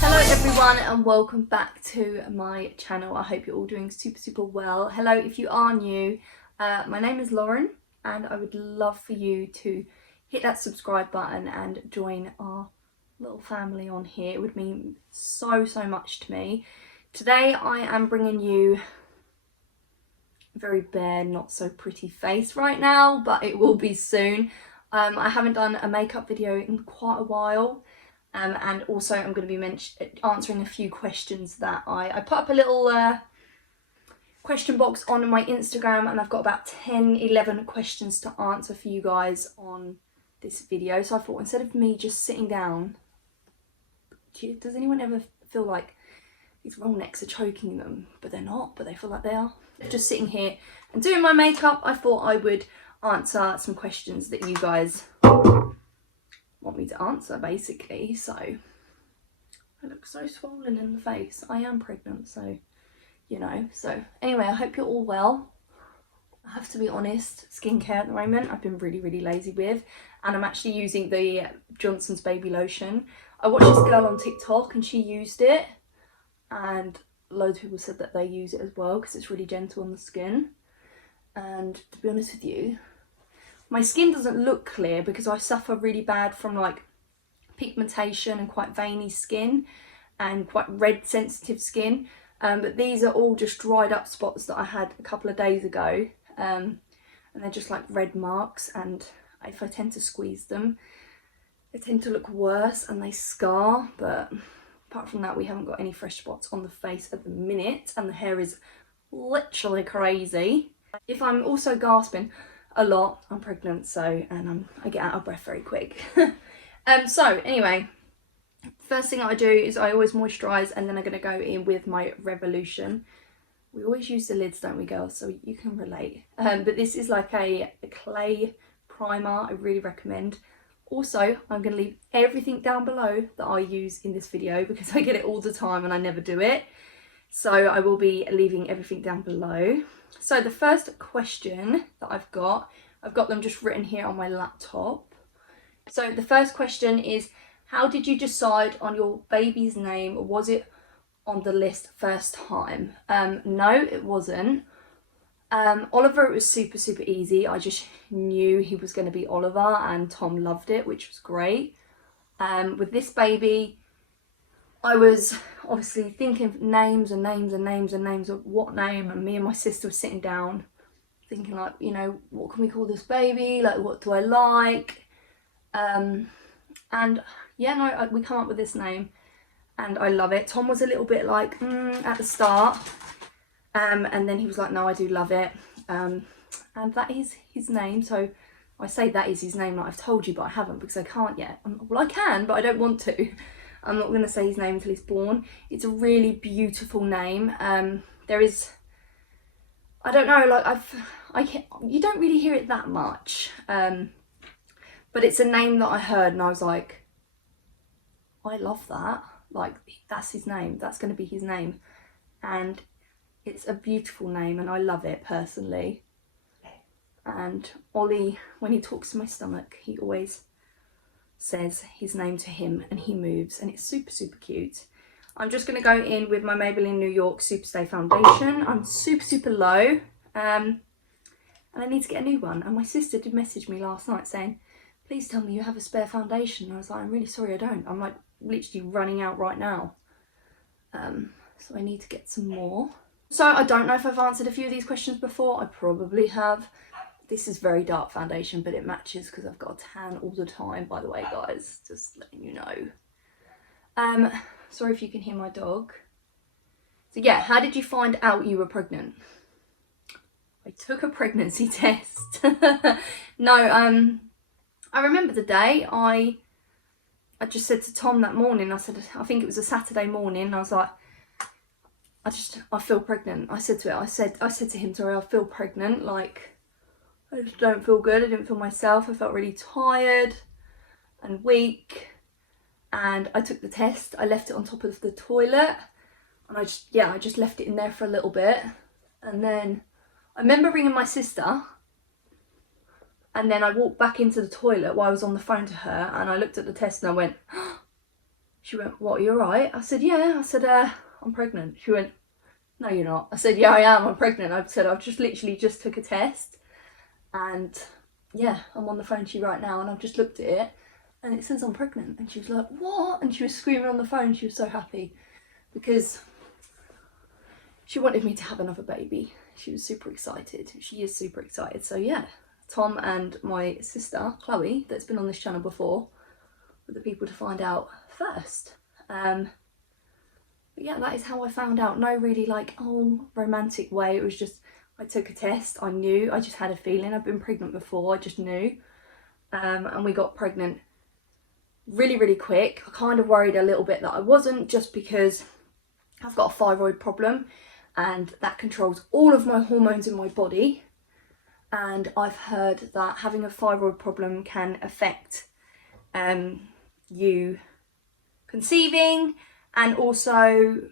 Hello everyone and welcome back to my channel. I hope you're all doing super well. Hello, if you are new, my name is Lauren and I would love for you to hit that subscribe button and join our little family on here. It would mean so much to me. Today I am bringing you a very bare, not so pretty face right now, but it will be soon. I haven't done a makeup video in quite a while. And also I'm going to be answering a few questions that I put up a little question box on my Instagram, and I've got about 11 questions to answer for you guys on this video. So I thought, instead of me just sitting down, does anyone ever feel like these roll necks are choking them, but they're not, but they feel like they are? Just sitting here and doing my makeup, I thought I would answer some questions that you guys want me to answer, basically. So I look so swollen in the face. I am pregnant, so you know. So anyway, I hope you're all well. I have to be honest, skincare at the moment I've been really lazy with, and I'm actually using the Johnson's baby lotion. I watched this girl on TikTok and she used it, and loads of people said that they use it as well because it's really gentle on the skin. And to be honest with you, my skin doesn't look clear because I suffer really bad from like pigmentation and quite veiny skin and quite red sensitive skin. But these are all just dried up spots that I had a couple of days ago. And they're just like red marks, and if I tend to squeeze them, they tend to look worse and they scar. But apart from that, we haven't got any fresh spots on the face at the minute, and the hair is literally crazy. If I'm also gasping a lot, I'm pregnant, so, and I get out of breath very quick. So anyway, first thing I do is I always moisturize, and then I'm going to go in with my Revolution. We always use the lids, don't we, girls? So you can relate. But this is like a clay primer. I really recommend. Also, I'm going to leave everything down below that I use in this video because I get it all the time and I never do it. So I will be leaving everything down below. So the first question that I've got them just written here on my laptop. So the first question is, how did you decide on your baby's name? Was it on the list first time? No, it wasn't. Oliver, it was super easy. I just knew he was going to be Oliver, and Tom loved it, which was great. With this baby, I was obviously thinking of names of what name, and me and my sister were sitting down thinking, like, you know, what can we call this baby? Like, what do I like? And yeah, no, we come up with this name and I love it. Tom was a little bit like, at the start. And then he was like, no, I do love it. And that is his name. So I say that is his name, like I've told you, but I haven't because I can't yet. Well, I can, but I don't want to. I'm not going to say his name until he's born. It's a really beautiful name. There is, I don't know, like you don't really hear it that much. But it's a name that I heard and I was like, I love that. Like, that's his name. That's going to be his name. And it's a beautiful name and I love it personally. And Ollie, when he talks to my stomach, he always says his name to him and he moves, and it's super cute. I'm just going to go in with my Maybelline New York Superstay Foundation. I'm super low. And I need to get a new one. And my sister did message me last night saying, please tell me you have a spare foundation. And I was like, I'm really sorry, I don't. I'm like literally running out right now. So I need to get some more. So I don't know if I've answered a few of these questions before. I probably have. This is very dark foundation, but it matches because I've got a tan all the time, by the way, guys. Just letting you know. Sorry if you can hear my dog. So yeah, how did you find out you were pregnant? I took a pregnancy test. No, I remember the day I just said to Tom that morning, I said, I think it was a Saturday morning, I was like, I feel pregnant. I said to him, sorry, I feel pregnant, like, I just don't feel good. I didn't feel myself. I felt really tired and weak. And I took the test. I left it on top of the toilet. And I just left it in there for a little bit. And then I remember ringing my sister. And then I walked back into the toilet while I was on the phone to her, and I looked at the test and I went, she went, what, are you alright? I said, yeah. I said, I'm pregnant. She went, no, you're not. I said, yeah, I am. I'm pregnant. I said, I've just literally just took a test. And yeah, I'm on the phone to you right now, and I've just looked at it and it says I'm pregnant. And she was like, what? And she was screaming on the phone. She was so happy because she wanted me to have another baby. She was super excited. She is super excited. So yeah, Tom and my sister, Chloe, that's been on this channel before, were the people to find out first. But yeah, that is how I found out. No really like, oh, romantic way. It was just, I took a test. I knew, I just had a feeling. I've been pregnant before, I just knew. And we got pregnant really, really quick. I kind of worried a little bit that I wasn't, just because I've got a thyroid problem and that controls all of my hormones in my body. And I've heard that having a thyroid problem can affect you conceiving, and also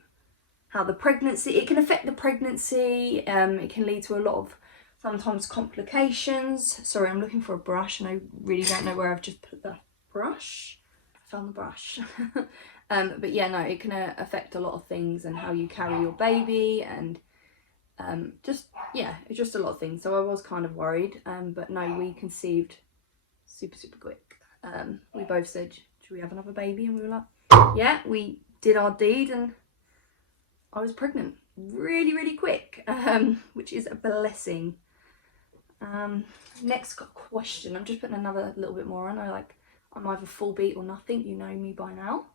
how the pregnancy, it can affect the pregnancy. It can lead to a lot of sometimes complications. Sorry, I'm looking for a brush and I really don't know where I've just put the brush. I found the brush. But yeah, no, it can affect a lot of things, and how you carry your baby, and just, yeah, it's just a lot of things. So I was kind of worried, but no, we conceived super, super quick. We both said, should we have another baby? And we were like, yeah, we did our deed, and I was pregnant really, really quick, which is a blessing. Next question. I'm just putting another little bit more on. I'm either full beat or nothing. You know me by now.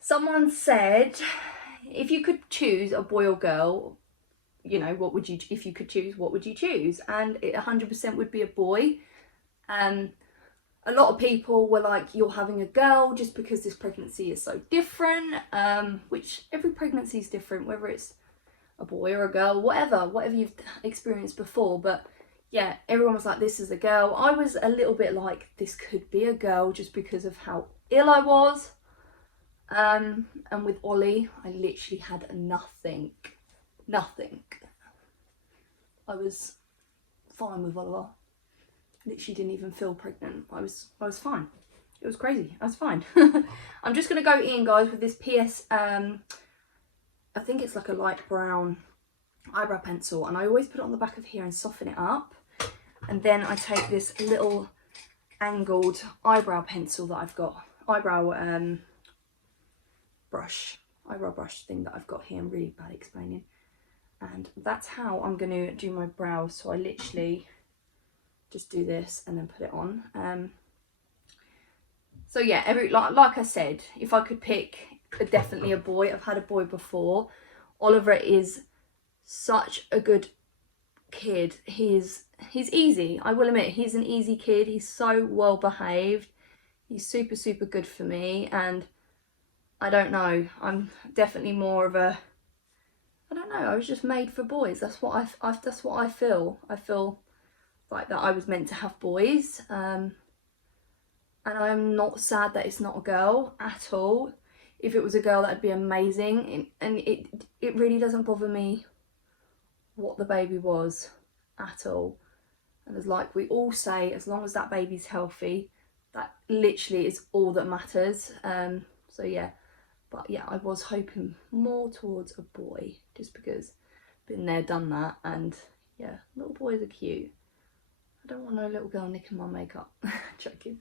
Someone said, if you could choose a boy or girl, you know, what would you, if you could choose, what would you choose? And it 100% would be a boy. A lot of people were like, you're having a girl just because this pregnancy is so different, which every pregnancy is different, whether it's a boy or a girl, whatever you've experienced before. But yeah, everyone was like, this is a girl. I was a little bit like, this could be a girl, just because of how ill I was. And with Ollie, I literally had nothing. I was fine with Oliver. Literally didn't even feel pregnant. I was fine. It was crazy. I was fine. I'm just gonna go in, guys, with this I think it's like a light brown eyebrow pencil, and I always put it on the back of here and soften it up. And then I take this little angled eyebrow pencil that I've got, eyebrow brush thing that I've got here. I'm really bad at explaining. And that's how I'm going to do my brows. So I literally just do this and then put it on. So yeah, like I said, if I could pick, definitely a boy. I've had a boy before. Oliver is such a good kid. He's easy. I will admit, he's an easy kid. He's so well behaved. He's super, super good for me. And I don't know, I'm definitely more of a, I don't know, I was just made for boys. That's what that's what I feel. I feel like that I was meant to have boys. And I'm not sad that it's not a girl at all. If it was a girl, that'd be amazing. And it really doesn't bother me what the baby was at all. And as like we all say, as long as that baby's healthy, that literally is all that matters. So yeah, but yeah, I was hoping more towards a boy, just because been there, done that. And yeah, little boys are cute. I don't want no little girl nicking my makeup. Joking.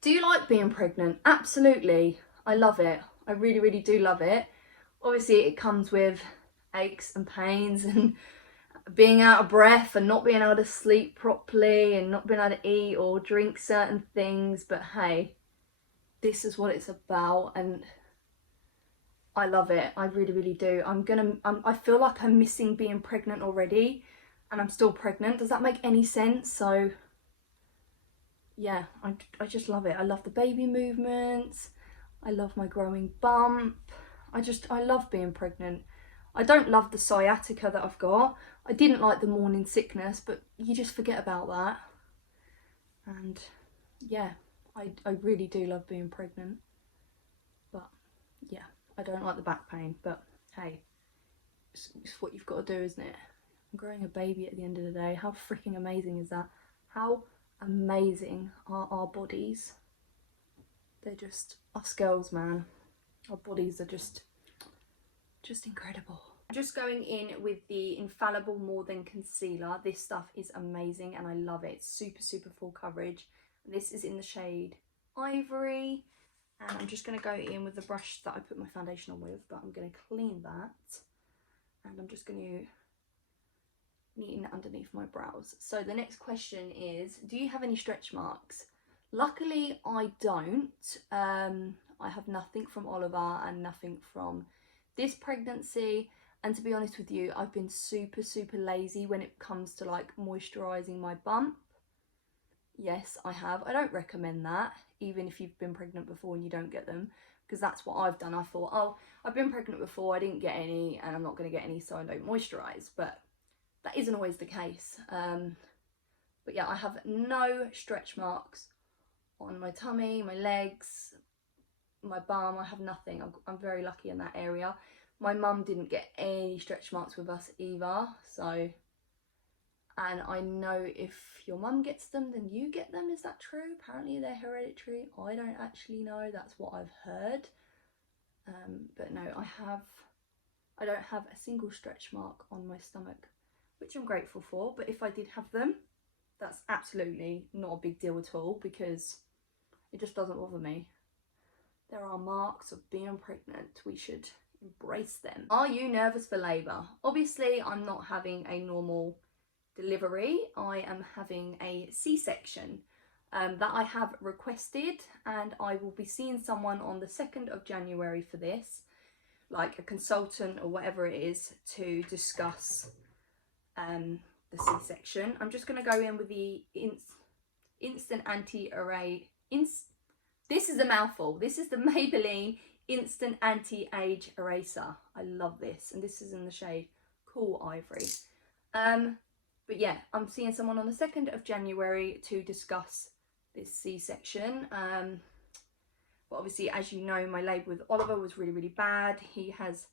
Do you like being pregnant? Absolutely. I love it. I really, really do love it. Obviously it comes with aches and pains and being out of breath and not being able to sleep properly and not being able to eat or drink certain things. But hey, this is what it's about, and I love it. I really, really do. I feel like I'm missing being pregnant already, and I'm still pregnant. Does that make any sense? So yeah, I just love it. I love the baby movements. I love my growing bump. I love being pregnant. I don't love the sciatica that I've got. I didn't like the morning sickness, but you just forget about that. And yeah, I really do love being pregnant. But yeah, I don't like the back pain, but hey, it's what you've got to do, isn't it? I'm growing a baby at the end of the day. How freaking amazing is that? How amazing are our bodies? They're just, us girls, man. Our bodies are just incredible. Just going in with the Infallible More Than Concealer. This stuff is amazing and I love it. It's super full coverage. This is in the shade Ivory. And I'm just going to go in with the brush that I put my foundation on with, but I'm going to clean that. And I'm just going to neaten underneath my brows. So the next question is, do you have any stretch marks? Luckily I don't. I have nothing from Oliver and nothing from this pregnancy, and to be honest with you, I've been super lazy when it comes to like moisturising my bump. Yes, I have. I don't recommend that, even if you've been pregnant before and you don't get them, because that's what I've done. I thought, oh, I've been pregnant before, I didn't get any and I'm not going to get any, so I don't moisturise, but that isn't always the case. But yeah, I have no stretch marks on my tummy, my legs, my bum. I have nothing. I'm very lucky in that area. My mum didn't get any stretch marks with us either, so, and I know if your mum gets them then you get them. Is that true? Apparently they're hereditary. I don't actually know, that's what I've heard. But no, I don't have a single stretch mark on my stomach, which I'm grateful for. But if I did have them, that's absolutely not a big deal at all, because it just doesn't bother me. There are marks of being pregnant. We should embrace them. Are you nervous for labour? Obviously, I'm not having a normal delivery. I am having a C-section that I have requested, and I will be seeing someone on the 2nd of January for this, like a consultant or whatever it is, to discuss the C-section. I'm just going to go in with the Instant Anti-Array. This is a mouthful. This is the Maybelline Instant Anti-Age Eraser. I love this, and this is in the shade Cool Ivory. But yeah, I'm seeing someone on the 2nd of January to discuss this C-section. But obviously, as you know, my labour with Oliver was really bad. He has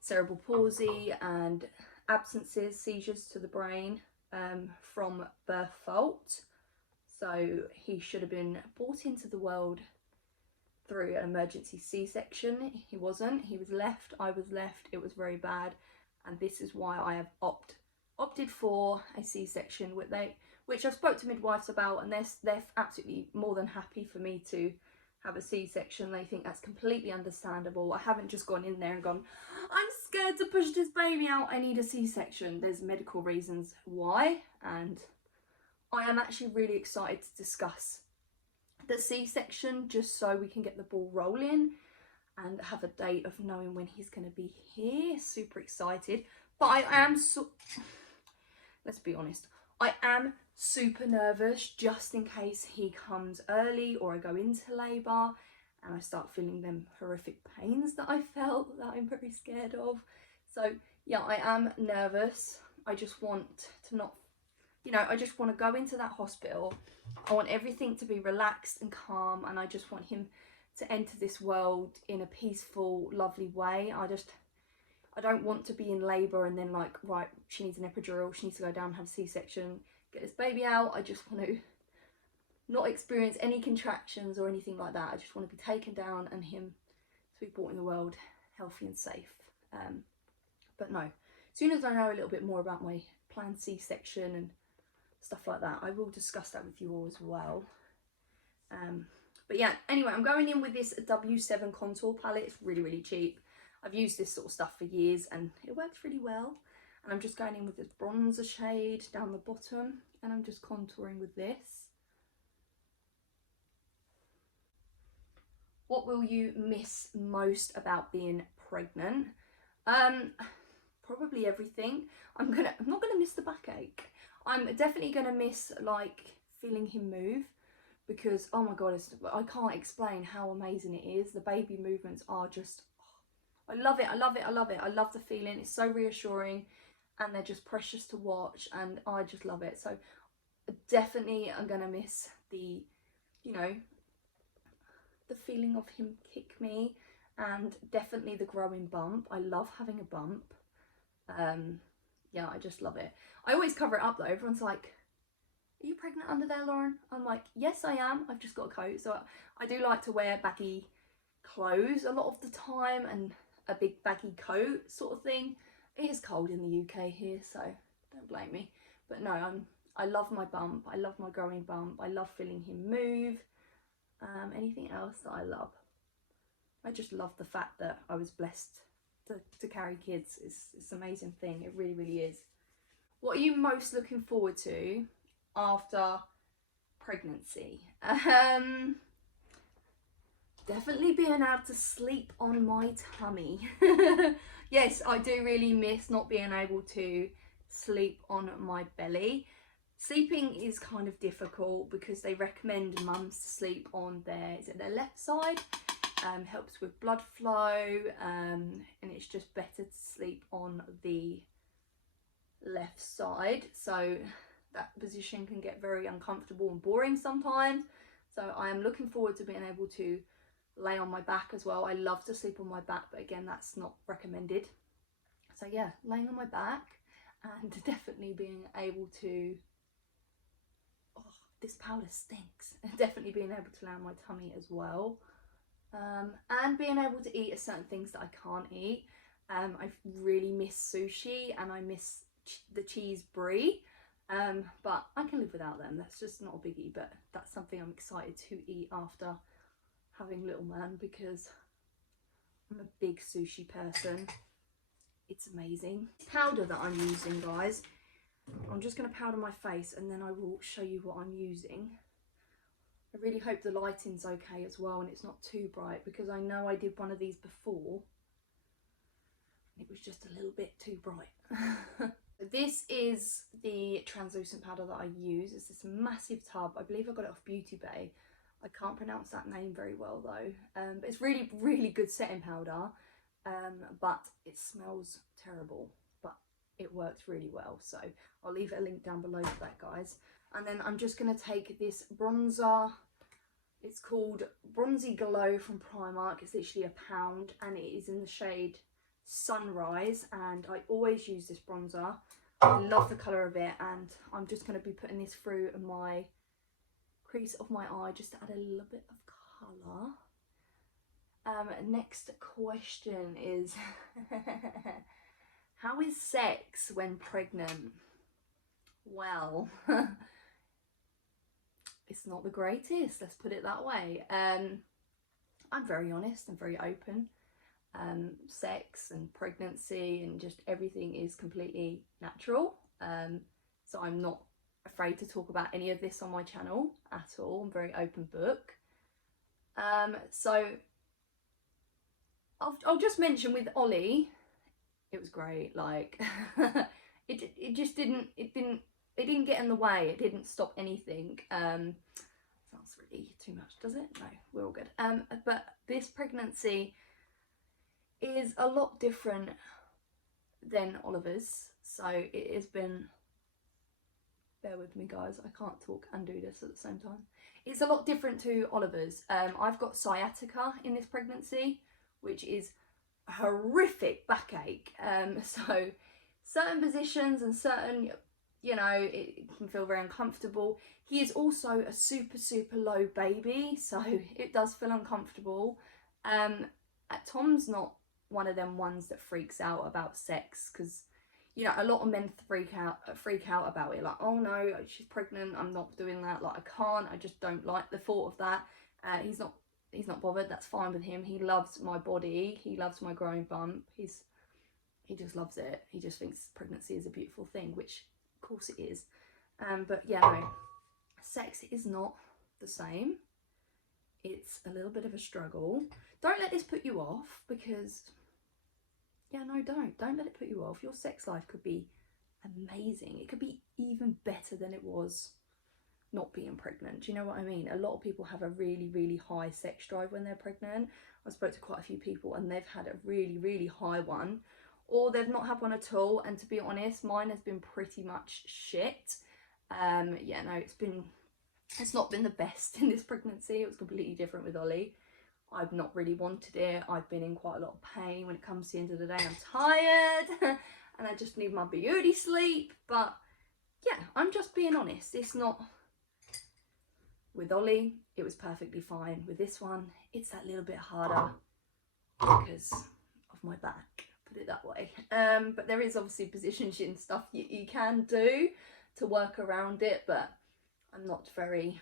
cerebral palsy and abscences, seizures to the brain from birth fault. So he should have been brought into the world through an emergency C-section. He wasn't. He was left. I was left. It was very bad. And this is why I have opted for a C-section, which I've spoke to midwives about, and they're absolutely more than happy for me to have a C-section. They think that's completely understandable. I haven't just gone in there and gone, I'm scared to push this baby out, I need a C-section. There's medical reasons why, and I am actually really excited to discuss the C-section just so we can get the ball rolling and have a date of knowing when he's going to be here. Super excited. But I am let's be honest, I am super nervous just in case he comes early or I go into labour and I start feeling them horrific pains that I felt, that I'm very scared of. So yeah, I am nervous. I just want to not, you know, I just want to go into that hospital. I want everything to be relaxed and calm, and I just want him to enter this world in a peaceful, lovely way. I don't want to be in labour and then like, right, she needs an epidural, she needs to go down and have a C-section, get this baby out. I just want to not experience any contractions or anything like that. I just want to be taken down and him to be brought in the world healthy and safe. But no, as soon as I know a little bit more about my planned C-section and stuff like that, I will discuss that with you all as well. But yeah, anyway, I'm going in with this W7 contour palette. It's really cheap. I've used this sort of stuff for years and it works really well. And I'm just going in with this bronzer shade down the bottom, and I'm just contouring with this. What will you miss most about being pregnant? Probably everything. I'm not gonna miss the backache. I'm definitely gonna miss like feeling him move, because oh my god, I can't explain how amazing it is. The baby movements are just, I love it. I love the feeling. It's so reassuring and they're just precious to watch, and I just love it. So definitely I'm gonna miss the, you know, the feeling of him kick me, and definitely the growing bump. I love having a bump. yeah, I just love it. I always cover it up though. Everyone's like, are you pregnant under there, Lauren? I'm like, yes, I am. I've just got a coat. So I do like to wear baggy clothes a lot of the time and a big baggy coat sort of thing. It is cold in the UK here, so don't blame me. But no, I love my bump. I love my growing bump. I love feeling him move. Anything else that I love? I just love the fact that I was blessed to carry kids. It's an amazing thing. It really, really is. What are you most looking forward to after pregnancy? Definitely being able to sleep on my tummy. Yes, I do really miss not being able to sleep on my belly. Sleeping is kind of difficult because they recommend mums to sleep on their left side. Helps with blood flow, and it's just better to sleep on the left side. So that position can get very uncomfortable and boring sometimes. So I am looking forward to being able to lay on my back as well. I love to sleep on my back, but again, that's not recommended. So yeah, laying on my back and definitely being able to, oh, this powder stinks. Definitely being able to lay on my tummy as well. And being able to eat certain things that I can't eat. I really miss sushi and I miss the cheese brie. But I can live without them. That's just not a biggie, but that's something I'm excited to eat after having little man because I'm a big sushi person. It's amazing. Powder that I'm using, guys. I'm just going to powder my face and then I will show you what I'm using. I really hope the lighting's okay as well and it's not too bright because I know I did one of these before. It was just a little bit too bright. This is the translucent powder that I use. It's this massive tub. I believe I got it off Beauty Bay. I can't pronounce that name very well though. But it's really, really good setting powder. But it smells terrible. But it works really well. So I'll leave a link down below for that, guys. And then I'm just going to take this bronzer. It's called Bronzy Glow from Primark. It's literally £1 and it is in the shade Sunrise, and I always use this bronzer. I love the colour of it, and I'm just going to be putting this through my crease of my eye just to add a little bit of colour. Next question is how is sex when pregnant? Well, it's not the greatest, let's put it that way. I'm very honest and very open. Sex and pregnancy and just everything is completely natural. So I'm not afraid to talk about any of this on my channel at all. I'm a very open book. So I'll just mention with Ollie, it was great. Like it just didn't get in the way. It didn't stop anything. Sounds really too much, does it? No, we're all good. But this pregnancy is a lot different than Oliver's, so it has been, bear with me guys, I can't talk and do this at the same time. It's a lot different to Oliver's. I've got sciatica in this pregnancy, which is a horrific backache. So certain positions and certain, you know, it can feel very uncomfortable. He is also a super, super low baby, so it does feel uncomfortable. Tom's not one of them ones that freaks out about sex, because you know a lot of men freak out about it, like, oh no, she's pregnant, I'm not doing that, like I can't, I just don't like the thought of that. He's not bothered, that's fine with him. He loves my body, he loves my growing bump, he just loves it. He just thinks pregnancy is a beautiful thing, which of course it is. But yeah, no, sex is not the same. It's a little bit of a struggle. Don't let this put you off, because yeah, no, don't let it put you off. Your sex life could be amazing. It could be even better than it was not being pregnant. Do you know what I mean? A lot of people have a really, really high sex drive when they're pregnant. I spoke to quite a few people and they've had a really, really high one, or they've not had one at all. And to be honest, mine has been pretty much shit. Yeah, no, it's not been the best in this pregnancy. It was completely different with Ollie. I've not really wanted it. I've been in quite a lot of pain. When it comes to the end of the day, I'm tired. and I just need my beauty sleep. But yeah, I'm just being honest. It's not, with Ollie, it was perfectly fine. With this one, it's that little bit harder because of my back, put it that way. But there is obviously positions and stuff you can do to work around it, but I'm not very,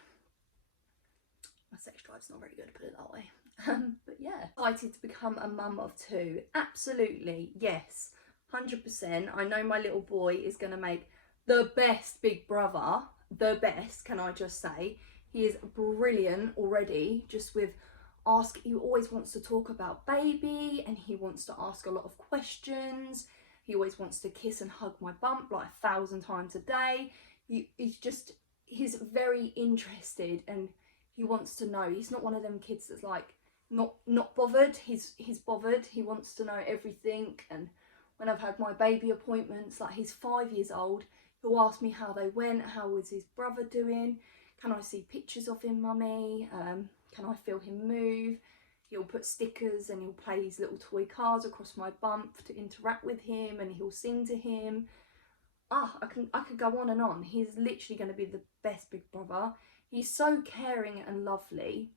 my sex drive's not very good, put it that way. But yeah, excited to become a mum of 2. Absolutely, yes, 100%. I know my little boy is going to make the best big brother, the best, can I just say. He is brilliant already, just with he always wants to talk about baby, and he wants to ask a lot of questions. He always wants to kiss and hug my bump like 1,000 times a day. He's very interested, and he wants to know. He's not one of them kids that's like not bothered. He's bothered. He wants to know everything. And when I've had my baby appointments, like he's 5 years old, he'll ask me how they went, how is his brother doing, can I see pictures of him, mummy, can I feel him move. He'll put stickers and he'll play his little toy cars across my bump to interact with him, and he'll sing to him. I could go on and on. He's literally going to be the best big brother. He's so caring and lovely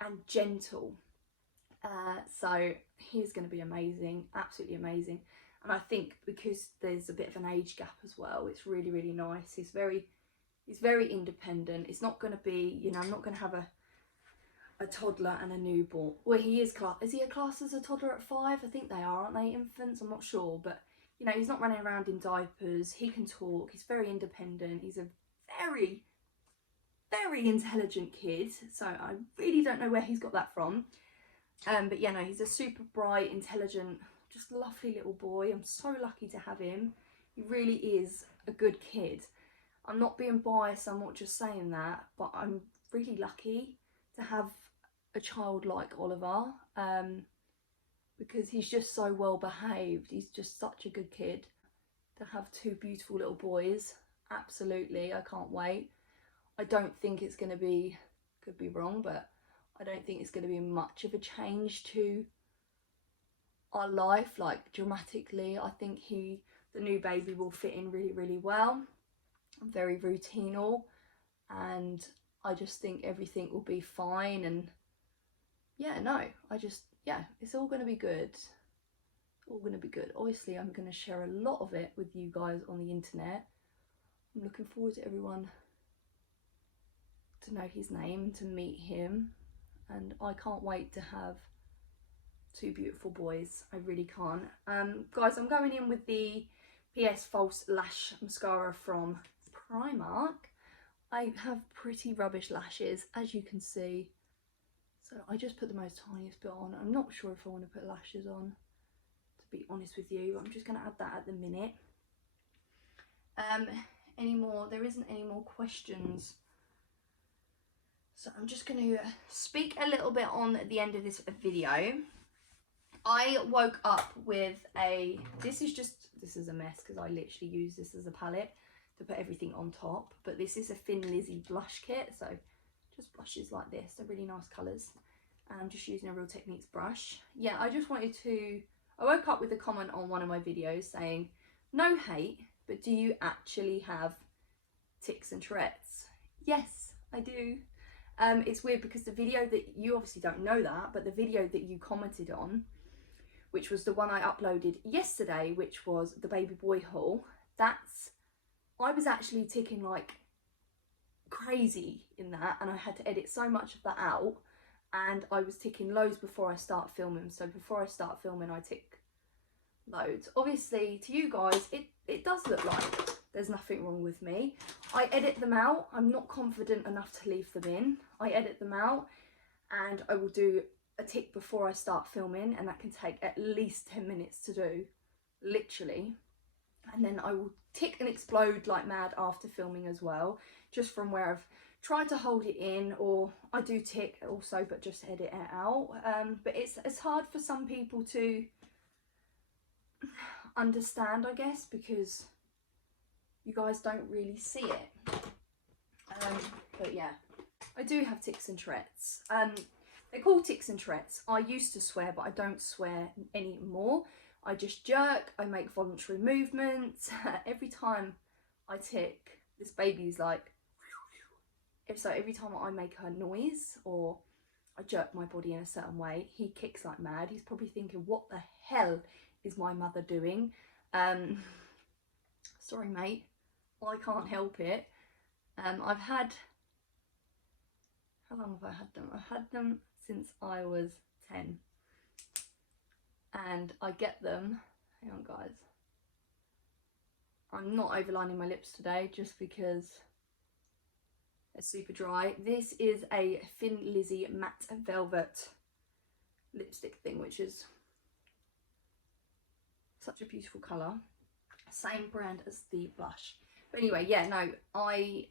and gentle. So he's going to be amazing, absolutely amazing. And I think because there's a bit of an age gap as well, it's really, really nice. He's very independent. It's not going to be, you know, I'm not going to have a toddler and a newborn. Well, he is he a class as a toddler at 5? I think they are, aren't they, infants? I'm not sure, but you know, he's not running around in diapers. He can talk. He's very independent. He's a very, very intelligent kid. So I really don't know where he's got that from. But yeah, no, he's a super bright, intelligent, just lovely little boy. I'm so lucky to have him. He really is a good kid. I'm not being biased, I'm not just saying that, but I'm really lucky to have a child like Oliver, because he's just so well behaved. He's just such a good kid. To have 2 beautiful little boys, absolutely, I can't wait. I don't think it's going to be, could be wrong, but I don't think it's going to be much of a change to our life, like dramatically. I think the new baby will fit in really, really well. I'm very routinal, and I just think everything will be fine. And yeah, no, it's all going to be good. All going to be good. Obviously, I'm going to share a lot of it with you guys on the internet. I'm looking forward to everyone to know his name, to meet him, and I can't wait to have 2 beautiful boys. I really can't. Guys, I'm going in with the PS False Lash Mascara from Primark. I have pretty rubbish lashes, as you can see, so I just put the most tiniest bit on. I'm not sure if I want to put lashes on, to be honest with you. I'm just going to add that at the minute. There isn't any more questions, so I'm just going to speak a little bit on at the end of this video. I woke up with this is a mess because I literally use this as a palette to put everything on top, but this is a Thin Lizzy blush kit, so just blushes like this. They're really nice colours, and I'm just using a Real Techniques brush. Yeah, I woke up with a comment on one of my videos saying, no hate, but do you actually have tics and Tourette's? Yes, I do. It's weird because the video that, you obviously don't know that, but the video that you commented on, which was the one I uploaded yesterday, which was the baby boy haul, I was actually ticking like crazy in that, and I had to edit so much of that out, and I was ticking loads before I start filming. So before I start filming, I tick loads. Obviously to you guys, it does look like there's nothing wrong with me. I edit them out. I'm not confident enough to leave them in. I edit them out, and I will do a tick before I start filming, and that can take at least 10 minutes to do, literally. And then I will tick and explode like mad after filming as well, just from where I've tried to hold it in, or I do tick also but just edit it out. But it's hard for some people to understand, I guess, because you guys don't really see it. But yeah, I do have tics and Tourette's. They're called tics and Tourette's. I used to swear, but I don't swear anymore. I just jerk, I make voluntary movements. Every time I tick, this baby's like, so every time I make a noise or I jerk my body in a certain way, he kicks like mad. He's probably thinking, what the hell is my mother doing? Sorry, mate, I can't help it. I've had, how long have I had them? I've had them since I was 10. And I get them, hang on guys, I'm not overlining my lips today just because it's super dry. This is a Thin Lizzy Matte Velvet lipstick thing, which is such a beautiful colour. Same brand as the blush. But anyway, yeah, no, I've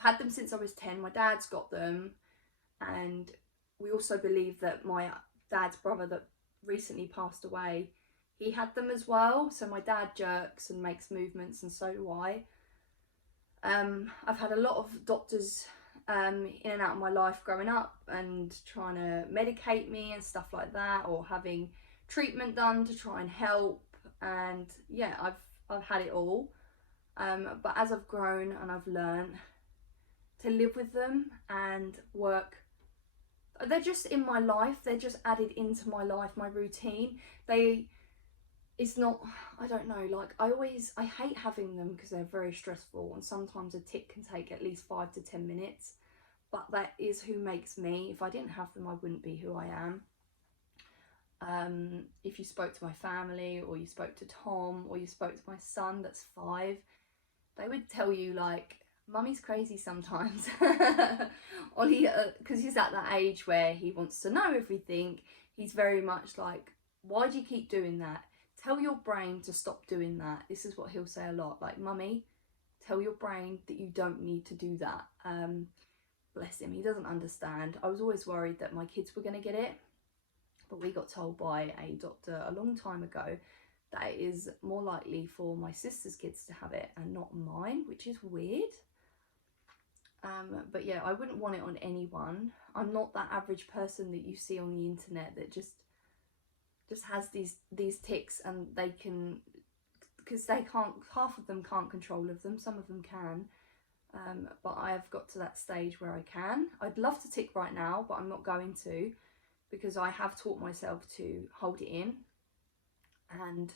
had them since I was 10. My dad's got them, and we also believe that my dad's brother that recently passed away, he had them as well. So my dad jerks and makes movements, and so do I. I've had a lot of doctors in and out of my life growing up and trying to medicate me and stuff like that, or having treatment done to try and help. And yeah, I've had it all. But as I've grown and I've learned to live with them and work, they're just in my life. They're just added into my life, my routine. It's not, I don't know, like I hate having them because they're very stressful, and sometimes a tick can take at least 5 to 10 minutes, but that is who makes me. If I didn't have them, I wouldn't be who I am. If you spoke to my family, or you spoke to Tom, or you spoke to my son that's 5, they would tell you like, Mummy's crazy sometimes. Ollie, because he's at that age where he wants to know everything, he's very much like, why do you keep doing that? Tell your brain to stop doing that. This is what he'll say a lot, like, Mummy, tell your brain that you don't need to do that. Bless him, he doesn't understand. I was always worried that my kids were going to get it, but we got told by a doctor a long time ago that it is more likely for my sister's kids to have it and not mine, which is weird. But yeah, I wouldn't want it on anyone. I'm not that average person that you see on the internet that just has these tics, and they can, because they can't, half of them can't control of them, some of them can, but I have got to that stage where I can. I'd love to tick right now, but I'm not going to, because I have taught myself to hold it in and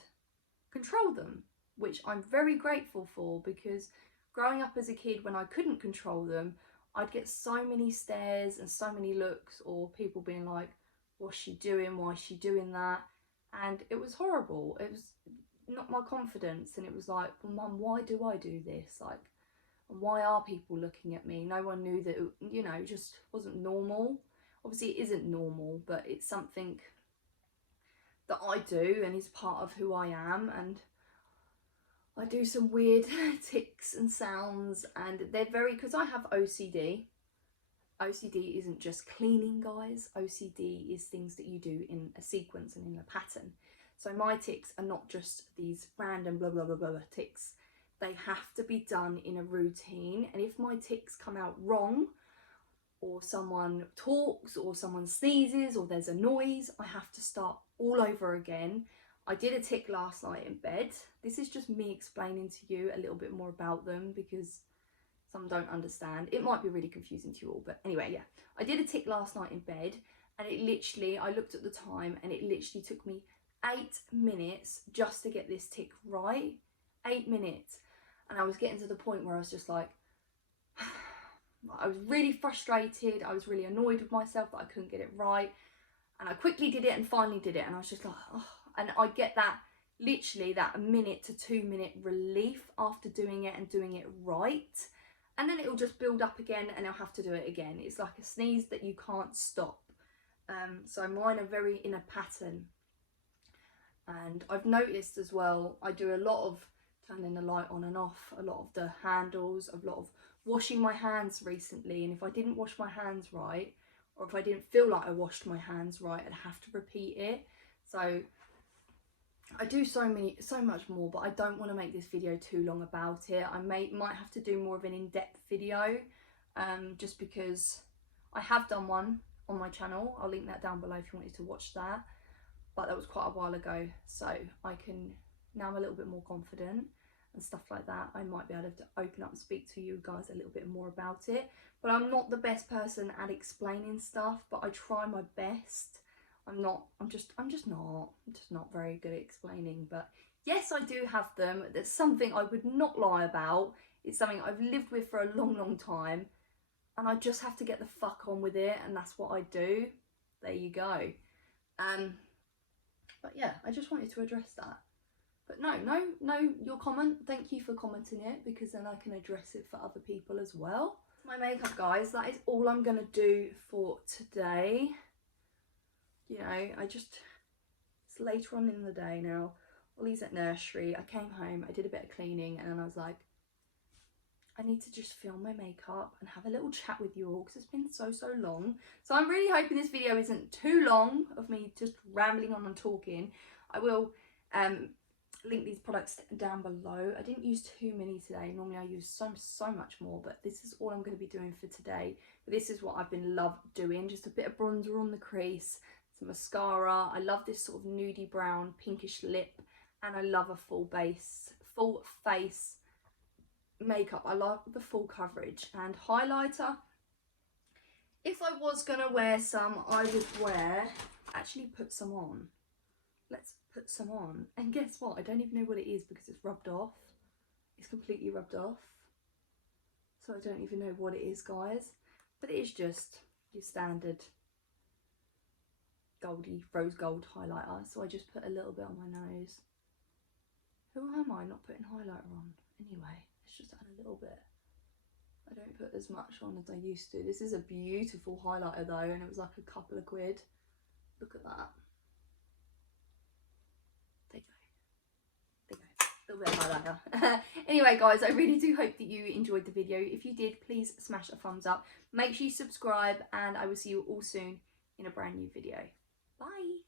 control them, which I'm very grateful for, because growing up as a kid, when I couldn't control them, I'd get so many stares and so many looks, or people being like, what's she doing, why is she doing that? And it was horrible. It was not my confidence, and it was like, well, Mum, why do I do this? Like, why are people looking at me? No one knew that, you know, just wasn't normal. Obviously it isn't normal, but it's something that I do and is part of who I am. And I do some weird ticks and sounds, and they're very, because I have OCD. OCD isn't just cleaning, guys. OCD is things that you do in a sequence and in a pattern. So my ticks are not just these random blah blah blah blah ticks. They have to be done in a routine, and if my ticks come out wrong, or someone talks, or someone sneezes, or there's a noise, I have to start all over again. I did a tick last night in bed. This is just me explaining to you a little bit more about them, because some don't understand. It might be really confusing to you all, but anyway, yeah. I did a tick last night in bed, and it literally, I looked at the time, and it literally took me 8 minutes just to get this tick right. 8 minutes. And I was getting to the point where I was just like, I was really frustrated. I was really annoyed with myself that I couldn't get it right. And I quickly did it and finally did it. And I was just like, oh. And I get that, literally that 1 to 2 minute relief after doing it and doing it right. And then it'll just build up again, and I'll have to do it again. It's like a sneeze that you can't stop. So mine are very in a pattern. And I've noticed as well, I do a lot of turning the light on and off, a lot of the handles, a lot of washing my hands recently. And if I didn't wash my hands right, or if I didn't feel like I washed my hands right, I'd have to repeat it. So I do so much more, but I don't want to make this video too long about it. I might have to do more of an in-depth video, just because I have done one on my channel. I'll link that down below if you wanted to watch that. but that was quite a while ago, so I can, now I'm a little bit more confident and stuff like that, I might be able to open up and speak to you guys a little bit more about it. But I'm not the best person at explaining stuff, but I try my best. I'm just not very good at explaining. But yes, I do have them. There's something I would not lie about. It's something I've lived with for a long time, and I just have to get the fuck on with it, and that's what I do. There you go. But yeah, I just wanted to address that. But no, your comment, thank you for commenting it, because then I can address it for other people as well. My makeup, guys, that is all I'm going to do for today. You know, it's later on in the day now. Ollie's at nursery. I came home, I did a bit of cleaning, and then I was like, I need to just film my makeup and have a little chat with you all, because it's been so long. So I'm really hoping this video isn't too long of me just rambling on and talking. I will link these products down below. I didn't use too many today. Normally I use so much more, but this is all I'm going to be doing for today. But this is what I've been doing. Just a bit of bronzer on the crease, some mascara. I love this sort of nudie brown pinkish lip, and I love a full face makeup. I love the full coverage. And highlighter, if I was gonna wear some, I would actually put some on. Let's put some on, and guess what, I don't even know what it is because it's rubbed off. It's completely rubbed off, so I don't even know what it is, guys, but it is just your standard goldy rose gold highlighter. So I just put a little bit on my nose. Who am I not putting highlighter on anyway? Let's just add a little bit. I don't put as much on as I used to. This is a beautiful highlighter though, and it was like a couple of quid. Look at that. There you go. A little bit of highlighter. Anyway, guys, I really do hope that you enjoyed the video. If you did, please smash a thumbs up. Make sure you subscribe, and I will see you all soon in a brand new video. Bye.